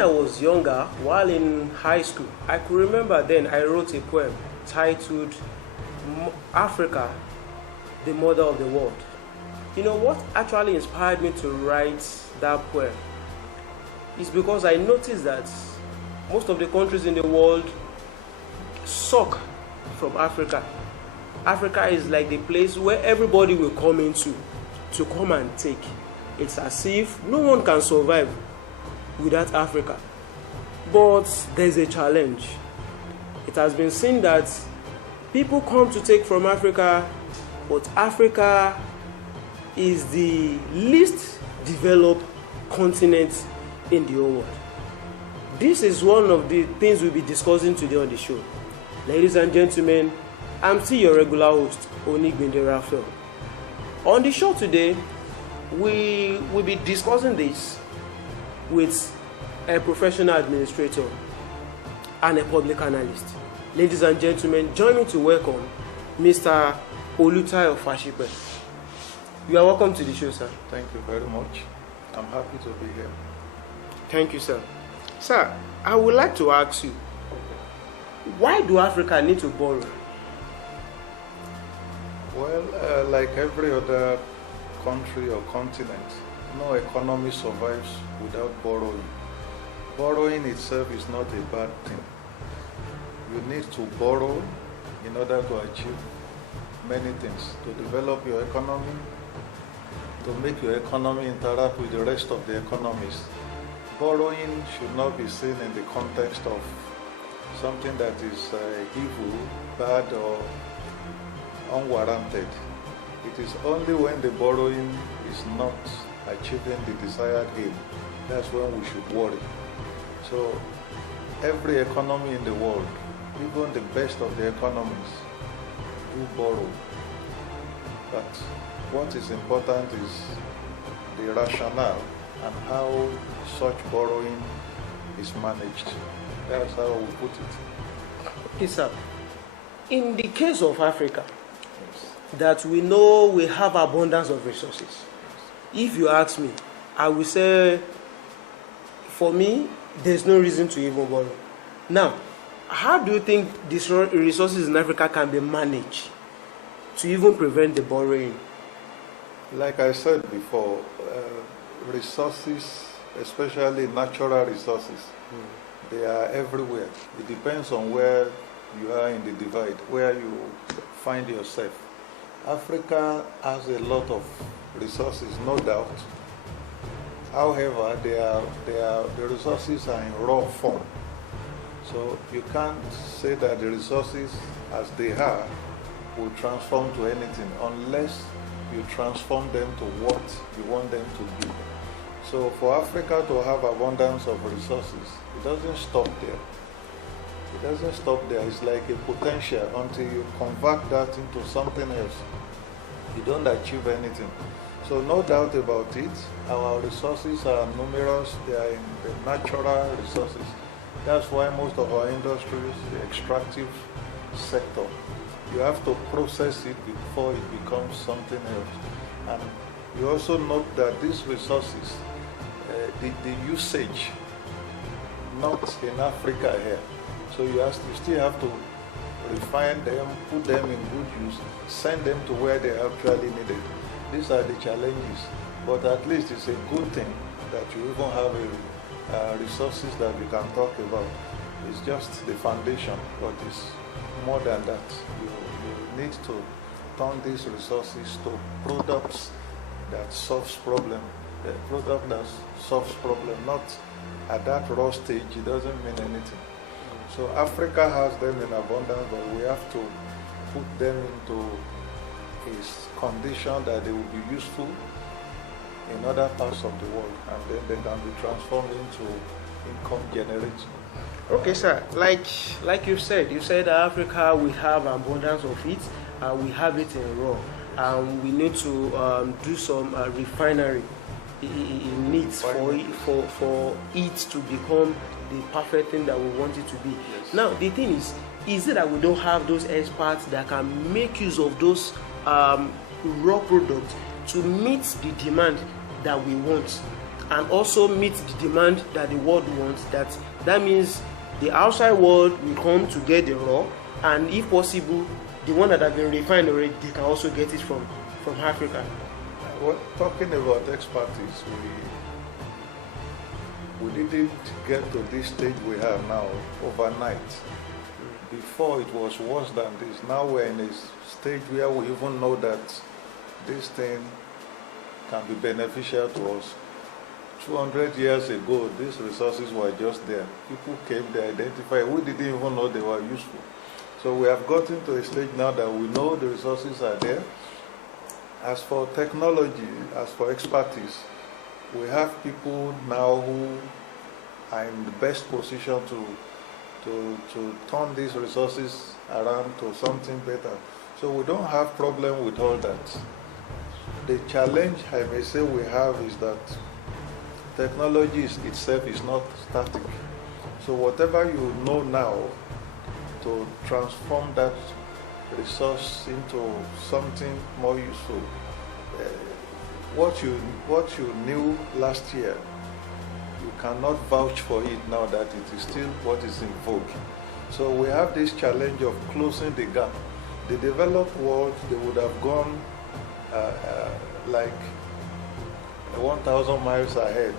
when I was younger, while in high school, I could remember then I wrote a poem titled Africa, the Mother of the World. You know what actually inspired me to write that poem is because I noticed that most of the countries in the world suck from Africa. Africa is like the place where everybody will come into to come and take. It's as if no one can survive without Africa. But there's a challenge. It has been seen that people come to take from Africa, but Africa is the least developed continent in the whole world. This is one of the things we'll be discussing today on the show. Ladies and gentlemen, I'm still your regular host, Onigbinde Raphael. On the show today, we will be discussing this with a professional administrator and a public analyst. Ladies and gentlemen, join me to welcome Mr. Olutayo Fashipe. You are welcome to the show, sir. Thank you very much. I'm happy to be here. Thank you, sir. Sir, I would like to ask you, why do Africa need to borrow? Well, like every other country or continent, no economy survives without borrowing. Borrowing itself is not a bad thing. You need to borrow in order to achieve many things, to develop your economy, to make your economy interact with the rest of the economies. Borrowing should not be seen in the context of something that is evil, bad, or unwarranted. It is only when the borrowing is not achieving the desired aim, that's when we should worry. So every economy in the world, even the best of the economies, do borrow. But what is important is the rationale and how such borrowing is managed. That's how we put it. Okay, sir. In the case of Africa, that we know we have abundance of resources. If you ask me, I will say, for me, there's no reason to even borrow. Now, how do you think these resources in Africa can be managed to even prevent the borrowing? Like I said before, resources, especially natural resources, they are everywhere. It depends on where you are in the divide, where you find yourself. Africa has a lot of resources, no doubt. However, the resources are in raw form. So you can't say that the resources as they are will transform to anything unless you transform them to what you want them to be. So for Africa to have abundance of resources, it doesn't stop there. It doesn't stop there. It's like a potential. Until you convert that into something else, you don't achieve anything. So no doubt about it, our resources are numerous. They are in the natural resources. That's why most of our industries, the extractive sector, you have to process it before it becomes something else. And you also note that these resources, the usage, not in Africa here. So you still have to refine them, put them in good use, send them to where they are actually needed. These are the challenges, but at least it's a good thing that you even have resources that we can talk about. It's just the foundation, but it's more than that. You need to turn these resources to products that solves problem. A product that solves problem, not at that raw stage, it doesn't mean anything. So Africa has them in abundance, but we have to put them into a condition that they will be useful in other parts of the world, and then they can be transformed into income generating. Okay, sir. Like you said Africa, we have abundance of it, and we have it in raw, and we need to do some refinery. It needs for it to become the perfect thing that we want it to be. Yes. Now, the thing is it that we don't have those experts that can make use of those raw products to meet the demand that we want? and also meet the demand that the world wants, that means the outside world will come to get the raw, and if possible, the one that have been refined already, they can also get it from Africa. Well, talking about expertise, we didn't get to this stage we have now overnight. Before it was worse than this. Now we're in a stage where we even know that this thing can be beneficial to us. 200 years ago, these resources were just there. People came, they identified. We didn't even know they were useful. So we have gotten to a stage now that we know the resources are there. As for technology, as for expertise, we have people now who are in the best position to turn these resources around to something better. So we don't have problem with all that. The challenge, I may say, we have is that technology itself is not static. So whatever you know now, to transform that resource into something more useful. What you knew last year, you cannot vouch for it now that it is still what is in vogue. So we have this challenge of closing the gap. The developed world, they would have gone like 1,000 miles ahead.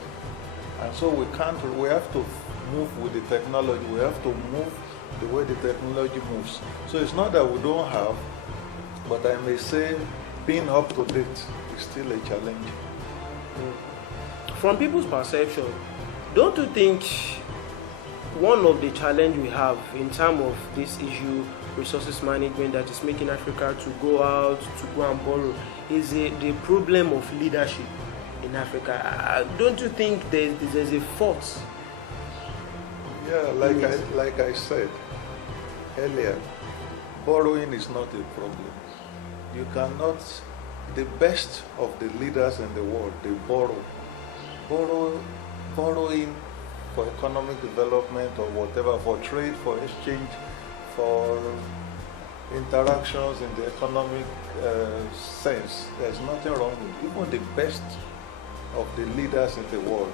And so we have to move with the technology. We have to move the way the technology moves. So it's not that we don't have, but I may say being up to date is still a challenge. From people's perception, don't you think one of the challenge we have in terms of this issue, resources management, that is making Africa to go out, to go and borrow, is the problem of leadership in Africa? Don't you think there's a fault? Yeah, like I said earlier, borrowing is not a problem. You cannot, the best of the leaders in the world, they borrowing for economic development or whatever, for trade, for exchange, for interactions in the economic sense. There's nothing wrong with it. Even the best of the leaders in the world.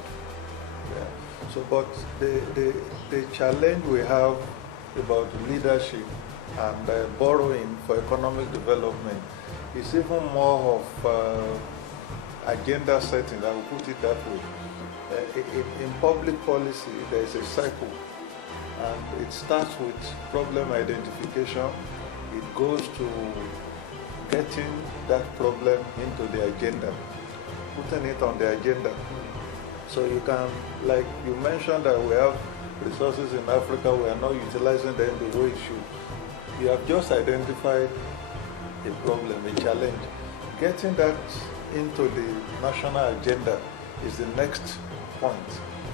Yeah. So, but the challenge we have about leadership and borrowing for economic development is even more of agenda setting, I will put it that way. In public policy, there is a cycle, and it starts with problem identification. It goes to getting that problem into the agenda, putting it on the agenda. So you can, like you mentioned, that we have resources in Africa, we are not utilizing them the way it should. You have just identified a problem, a challenge. Getting that into the national agenda is the next point.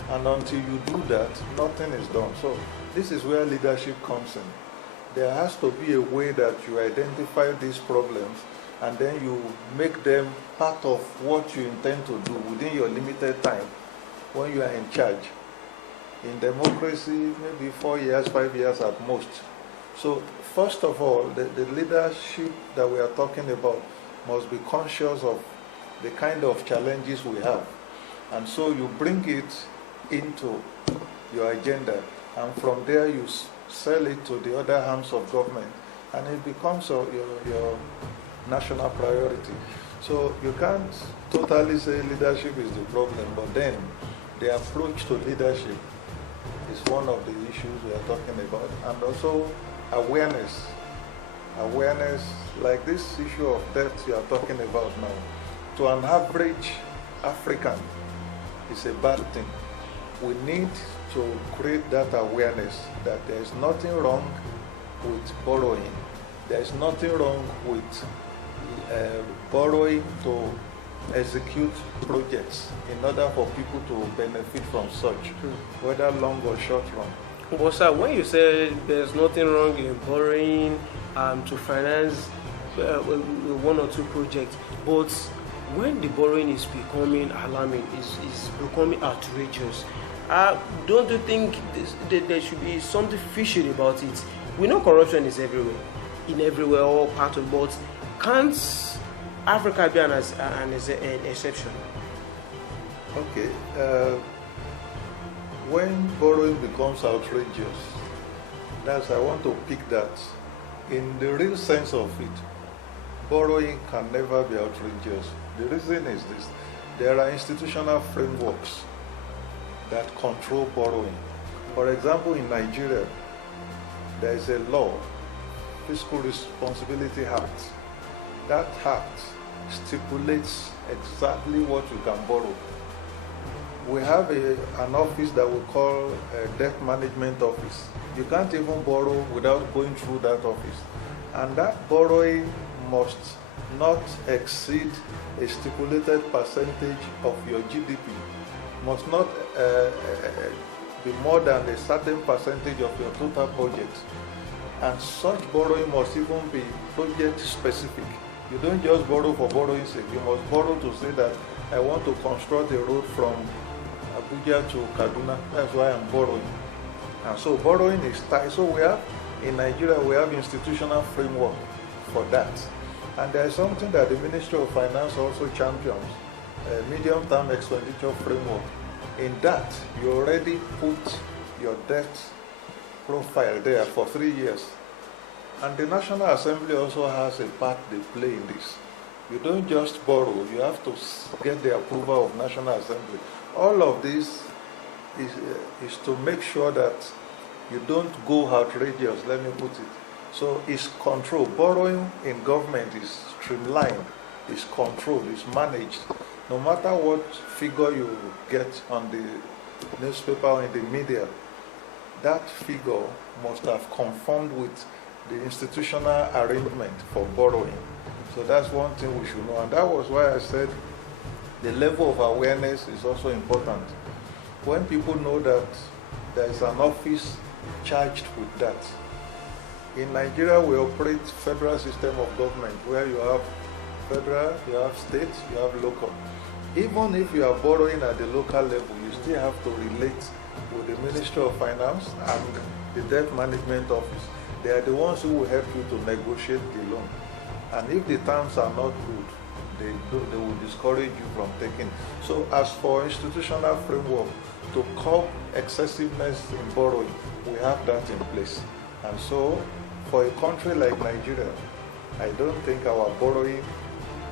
And until you do that, nothing is done. So this is where leadership comes in. There has to be a way that you identify these problems and then you make them part of what you intend to do within your limited time when you are in charge. In democracy, maybe 4 years, 5 years at most. So first of all, the leadership that we are talking about must be conscious of the kind of challenges we have. And so you bring it into your agenda, and from there you sell it to the other arms of government, and it becomes your national priority. So you can't totally say leadership is the problem, but then the approach to leadership is one of the issues we are talking about. And also awareness. Awareness, like this issue of debt you are talking about now. To an average African, it's a bad thing. We need to create that awareness that there is nothing wrong with borrowing. There is nothing wrong with borrowing to execute projects in order for people to benefit from such, whether long or short run. But sir, when you say there's nothing wrong in borrowing to finance one or two projects, but when the borrowing is becoming alarming, is becoming outrageous, don't you think there should be something fishy about it? We know corruption is everywhere, all part of, but can't Africa be an exception? Okay. When borrowing becomes outrageous, I want to pick that. In the real sense of it, borrowing can never be outrageous. The reason is this: there are institutional frameworks that control borrowing. For example, in Nigeria, there is a law, Fiscal Responsibility Act. That act stipulates exactly what you can borrow. We have an office that we call a debt management office. You can't even borrow without going through that office. And that borrowing must not exceed a stipulated percentage of your GDP, must not be more than a certain percentage of your total budget. And such borrowing must even be project specific. You don't just borrow for borrowing's sake. You must borrow to say that I want to construct a road from Abuja to Kaduna. That's why I'm borrowing. And so borrowing is tight. So in Nigeria, we have institutional framework for that. And there is something that the Ministry of Finance also champions, a medium-term expenditure framework. In that, you already put your debt profile there for 3 years. And the National Assembly also has a part they play in this. You don't just borrow, you have to get the approval of National Assembly. All of this is to make sure that you don't go outrageous, let me put it. So it's controlled. Borrowing in government is streamlined, it's controlled, it's managed. No matter what figure you get on the newspaper or in the media, that figure must have conformed with the institutional arrangement for borrowing. So that's one thing we should know. And that was why I said the level of awareness is also important. When people know that there is an office charged with that. In Nigeria, we operate federal system of government where you have federal, you have state, you have local. Even if you are borrowing at the local level, you still have to relate with the Ministry of Finance and the Debt Management Office. They are the ones who will help you to negotiate the loan. And if the terms are not good, they will discourage you from taking. So as for institutional framework to curb excessiveness in borrowing, we have that in place. And so for a country like Nigeria, I don't think our borrowing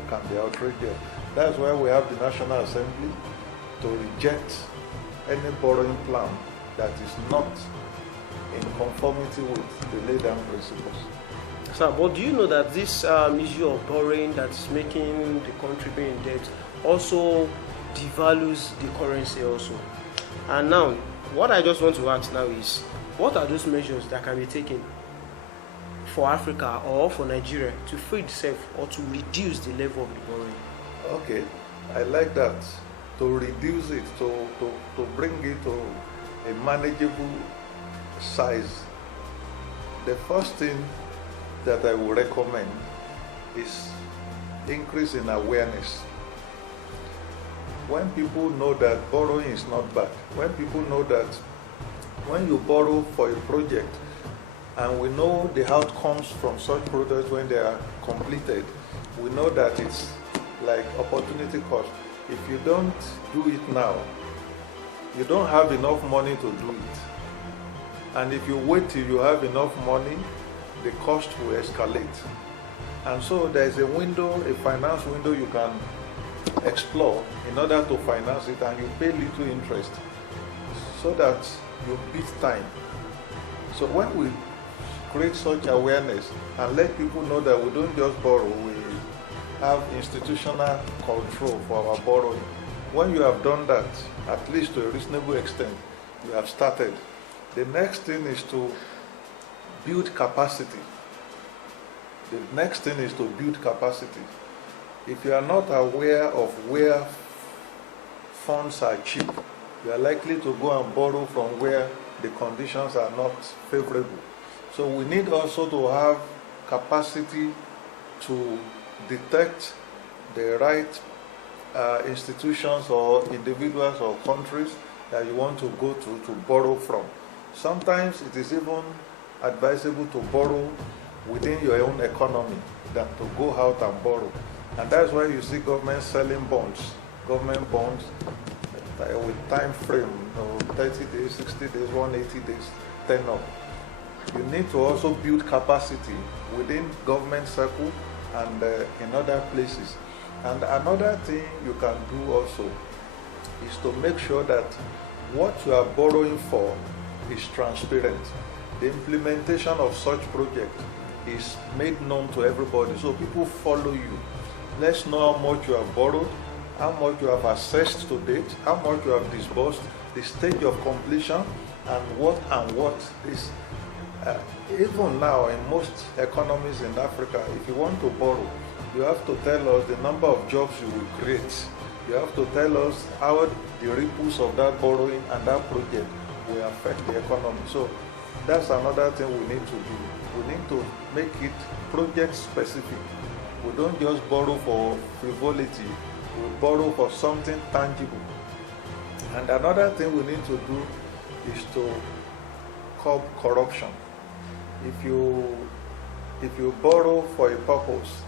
can be outrageous. That's why we have the National Assembly to reject any borrowing plan that is not in conformity with the laid down principles. Sir, but do you know that this issue of borrowing that's making the country be in debt also devalues the currency also? And now, what I just want to ask now is, what are those measures that can be taken for Africa or for Nigeria to free itself or to reduce the level of the borrowing? Okay, I like that. To reduce it, to bring it to a manageable size. The first thing that I would recommend is increase in awareness. When people know that borrowing is not bad, when people know that when you borrow for a project and we know the outcomes from such projects when they are completed, we know that it's like opportunity cost. If you don't do it now, you don't have enough money to do it. And if you wait till you have enough money, the cost will escalate. And so there is a window, a finance window you can explore in order to finance it, and you pay little interest so that you beat time. So when we create such awareness and let people know that we don't just borrow, we have institutional control for our borrowing. When you have done that, at least to a reasonable extent, you have started. The next thing is to build capacity. The next thing is to build capacity. If you are not aware of where funds are cheap, you are likely to go and borrow from where the conditions are not favorable. So we need also to have capacity to detect the right institutions or individuals or countries that you want to go to borrow from. Sometimes it is even advisable to borrow within your own economy than to go out and borrow. And that's why you see government selling bonds, government bonds, with time frame, 30 days, 60 days, 180 days, 10 up. You need to also build capacity within government circle and in other places. And another thing you can do also is to make sure that what you are borrowing for is transparent. The implementation of such project is made known to everybody, so people follow you. Let's know how much you have borrowed, how much you have assessed to date, how much you have disbursed, the stage of completion, and what is. Even now, in most economies in Africa, if you want to borrow, you have to tell us the number of jobs you will create. You have to tell us how the ripples of that borrowing and that project will affect the economy. So that's another thing we need to do. We need to make it project specific. We don't just borrow for frivolity, we borrow for something tangible. And another thing we need to do is to curb corruption. If you borrow for a purpose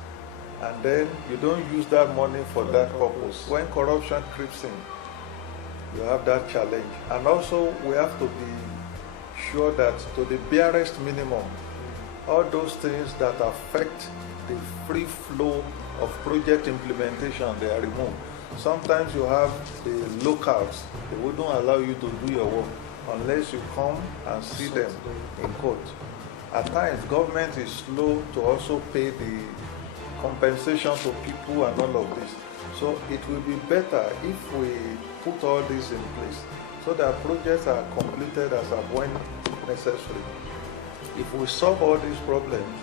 and then you don't use that money for that purpose, when corruption creeps in, you have that challenge. And also we have to be sure that to the barest minimum, all those things that affect the free flow of project implementation, they are removed. Sometimes you have the locals, they wouldn't allow you to do your work unless you come and see them in court. At times, government is slow to also pay the compensation to people and all of this. So it will be better if we put all this in place so that projects are completed as and when necessary. If we solve all these problems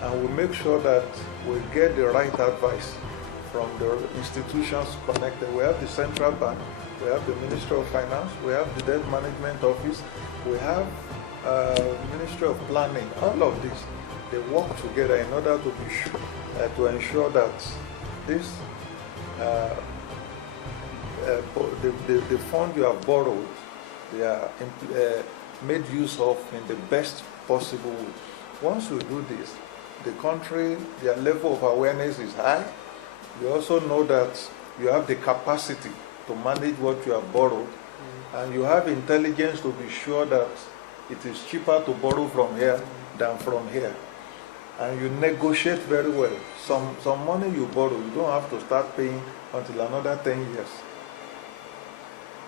and we make sure that we get the right advice from the institutions connected, we have the central bank, we have the Ministry of Finance, we have the Debt Management Office, we have Ministry of Planning, all of this, they work together in order to be sure, to ensure that this the fund you have borrowed, they are made use of in the best possible way. Once you do this, the country, their level of awareness is high. You also know that you have the capacity to manage what you have borrowed, and you have intelligence to be sure that it is cheaper to borrow from here than from here. And you negotiate very well. Some money you borrow, you don't have to start paying until another 10 years.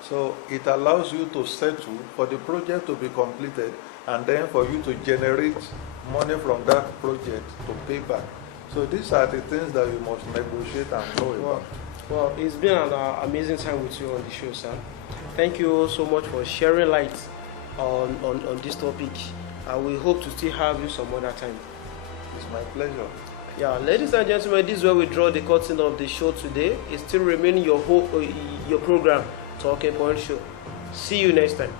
So it allows you to settle for the project to be completed and then for you to generate money from that project to pay back. So these are the things that you must negotiate and know about. Well, it's been an amazing time with you on the show, sir. Thank you so much for sharing light on this topic. We hope to still have you some other time. It's my pleasure. Yeah, ladies and gentlemen, this is where we draw the curtain of the show today. It's still remaining your program, Talking Point Show. See you next time.